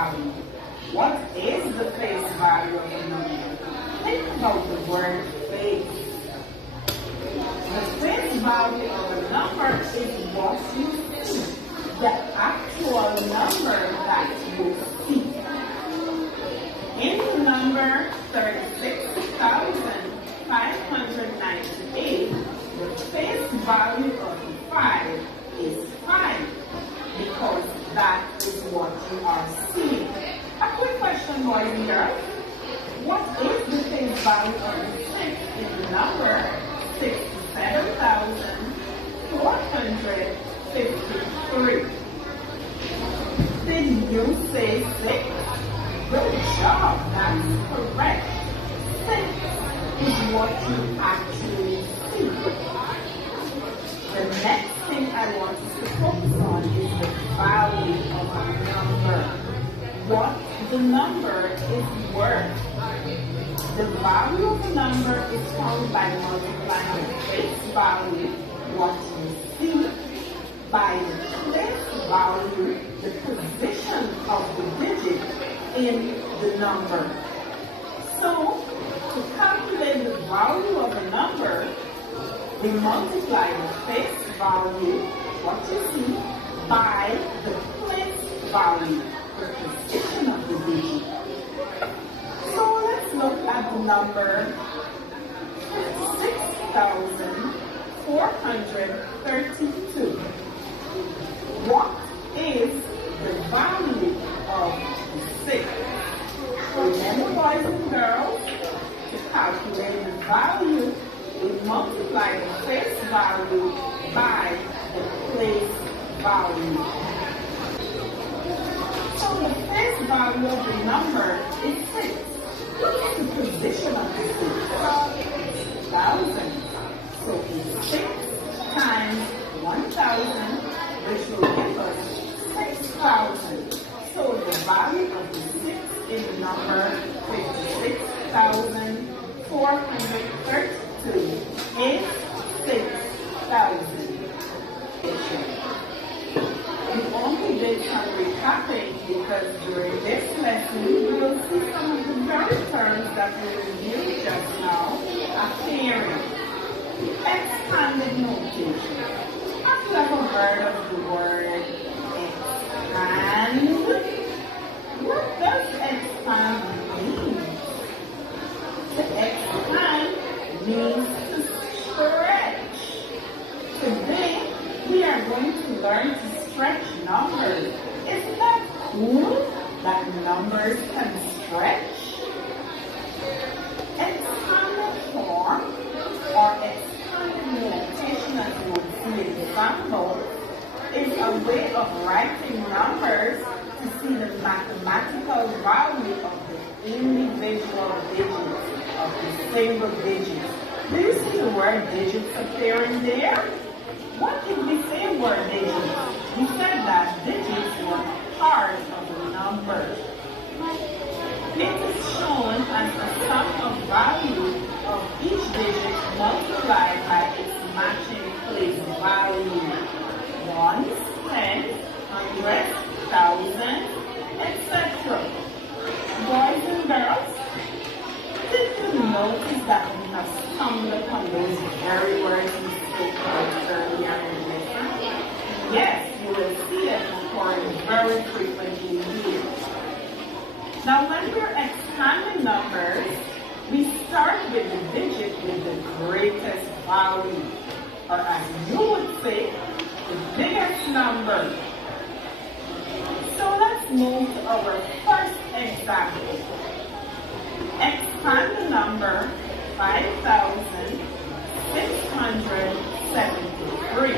value. What is the face value of a number? Think about the word face. The face value of a number is what you see, the actual number that you see. In the number 36,598, the face value of the 5 is 5 because that is what you are seeing. A quick question, boys and girls. What is the face value of the 6 in the number 67,453? Did you say 6? Good job, that's correct. 6 is what you actually see. The next thing I want us to focus on is the value of a number. What the number is worth. The value of a number is found by multiplying the face value, what you see, by the place value, the position of the digit in the number. So, to calculate the value of a number, we multiply the face value, what you see, by the place value, the position of the digit. So let's look at the number 6,432. What is the value of the 6? Remember, boys and girls, to calculate the value, we multiply the face value by the place value. So the face value of the number is 6. What is the position of the 6? 1,000. So it's 6 times 1,000, which will give us 6,000. So the value of the 6 in the number 56,432 is 6,000. We only did some recapping because during this lesson we will see some of the very terms that we reviewed just now appearing. Expanded notation. Have you ever heard of the word expand? What does expand mean? To expand means to stretch. Today we are going to learn to stretch numbers. Isn't that cool that numbers can stretch? Expanded form or expanded notation, as you would see in the example, is a way of writing numbers to see the mathematical value of the individual digits, of the single digits. Do you see the word digits appearing there? What did we say were digits? We said that digits were part of the number. It is shown as the sum of value of each digit multiplied by its matching place value. Ones, tens, hundreds, thousands, etc. Boys and girls, did you notice that we have stumbled upon those very words we spoke about earlier in the lesson? Yes, you will see it occurring very frequently here. Now, when we're expanding numbers, we start with the digit with the greatest value, or as you would say, the biggest number. So let's move to our first example. Expand the number 5,673.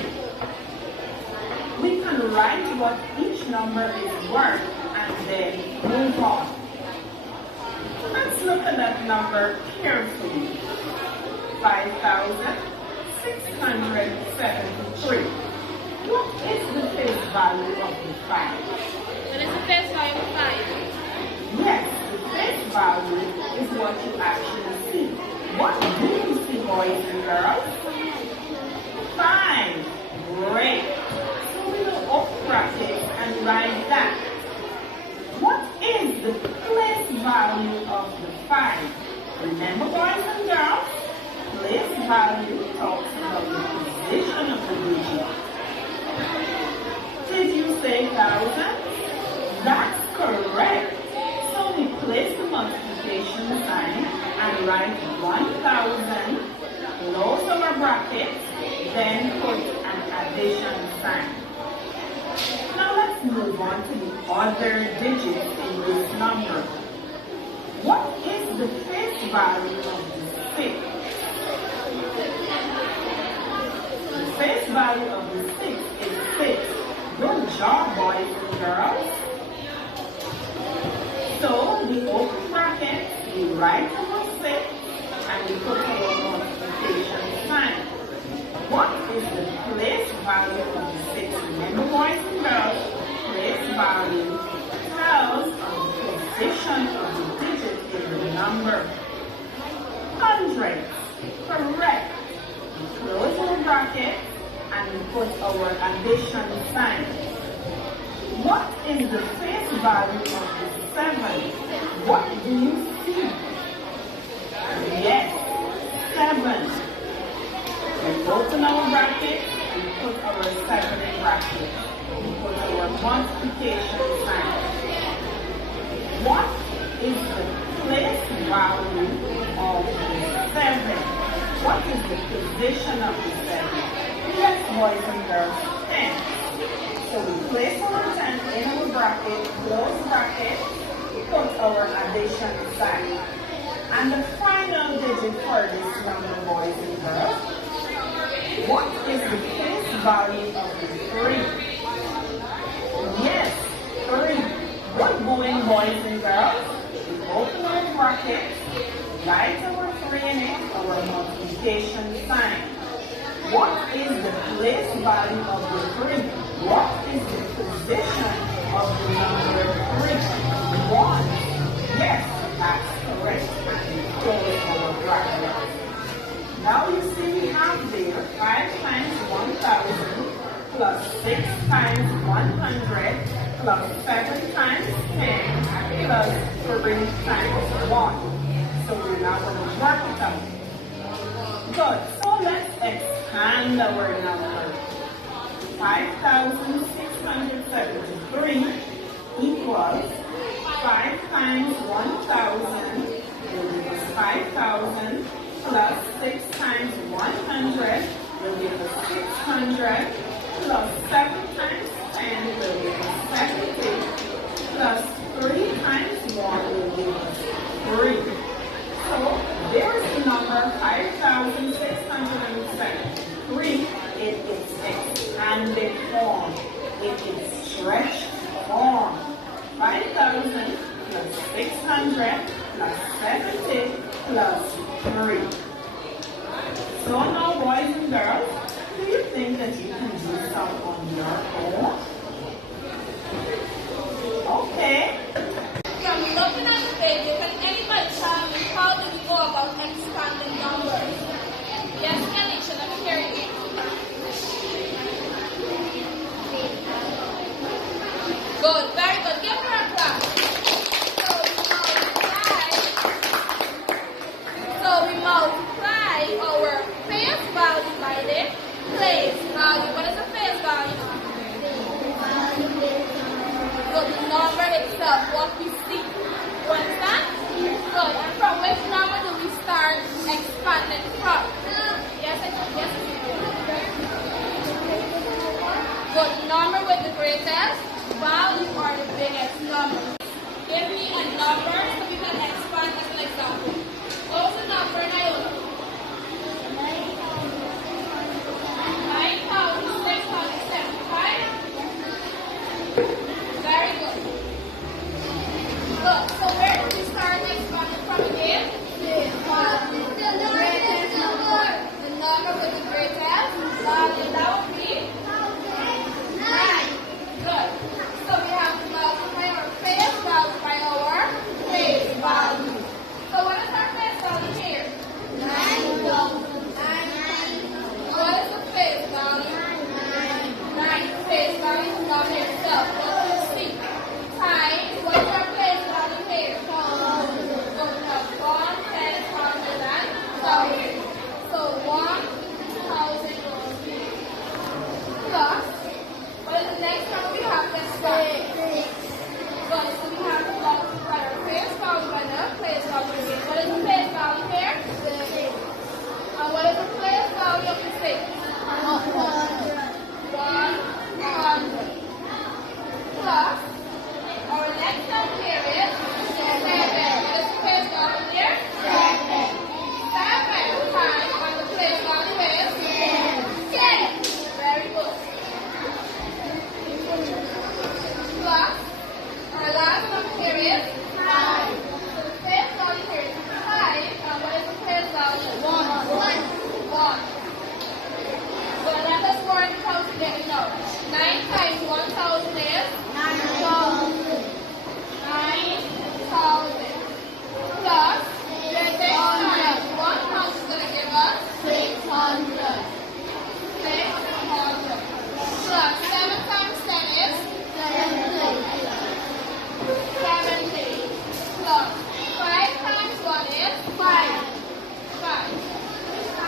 We can write what each number is worth and then move on. Let's look at that number carefully. 5,673. What is the face value of the 5? What is the face value of 5? Yes, the face value is what you actually see. What do you see, boys and girls? 5. Great. So we will up bracket and write that. What value of the 5. Remember, boys and girls, place value talks about the position of the digit. Did you say thousand? That's correct. So we place the multiplication sign and write 1,000, close our brackets, then put an addition sign. Now let's move on to the other digits in this number. What is the face value of the 6? The face value of the 6 is 6. Good job, boys and girls. So we open brackets, we write our 6, and we put our multiplication sign. What is the place value of the 6? Remember, boys and girls, place value tells the position of the digit in the number. Hundreds. Correct. We close our bracket and we put our addition sign. What is the face value of the 7? What do you see? Yes, 7. We open our bracket, we put our 7 in bracket. We put our multiplication sign. What is the place value of the 7? What is the position of the 7? Yes, boys and girls, 10. So we place our 10 in our bracket, close bracket, put our addition sign. And the final digit for this number, boys and girls, what is the face value of the 3? Yes, 3. Good going, boys and girls. We open our bracket, write our 3 in it, our multiplication sign. What is the place value of the 3? What is the position of the number 3? 1. Yes, that's correct. And we close our bracket. Now you see we have there 5 times 1,000 plus 6 times 100 plus 7 times 10 plus 3 times 1. So we're now going to work it out. Good. So let's expand our number. 5,673 equals 5 times 1,000 will give us 5,000 plus 6 times 100 will give us 600 plus 7 times 10 will give us 70 plus 3 times 1 will give us 3. So there is the number 5,673. It is expanded form. It is stretched form. 5,000 plus 600 plus 70 plus 3. So now, boys and girls, do you think that you can do some on your own? Okay. From looking at the video, can anybody tell me how do we go about expanding numbers? Yes, Kanisha, let me hear it. Good, very good. Give her a clap. So we multiply our face value by the place value. What is the face value? So the number itself, what we see. You understand? Good. And from which number do we start expanding from? Yes, yes. Good. Number with the greatest value or the biggest number. Give me a number so we can expand as an example. What was the number, Naomi? 9,675. Very good. Good. So where do we start expanding from again? The greatest number. The number with the greatest value. That would be 9. Good. So we have to multiply our face value by our place value. So what is that? Plus, our next time period, 7. What is the place value here? 7. 7 times what the place value is? 10. Very good. Plus, our last one period, 5. So the place value here is 5. And what is the place value? 1. So let us work out together now. 9 times 1,000 is? 9,000. 9,000. Plus, your next time, 1,000 is going to give us? 600. 600. Plus, 7 times 10 is? 70. Plus, 5 times 1 is? 5. 5.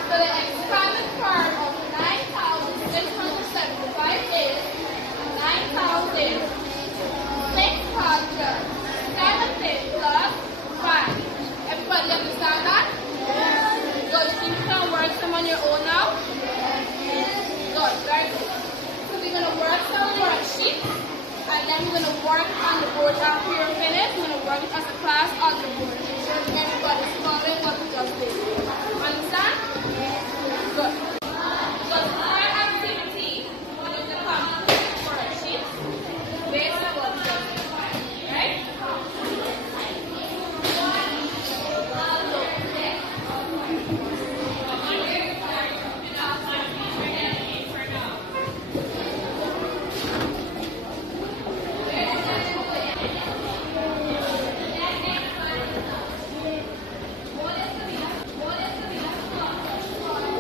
So the expanded part of 9,675 is 9,670 plus 5. Everybody understand that? Yes. Good. So you can work some on your own now? Good. Very good. So we're going to work some worksheets and then we're going to work on the board after you're finished. We're going to work as a class on the board. Everybody's following what we just did. Understand? Good. So our activity is to complete worksheets based on what we just did. Right?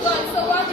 Good. So what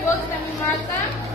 books, can we mark them?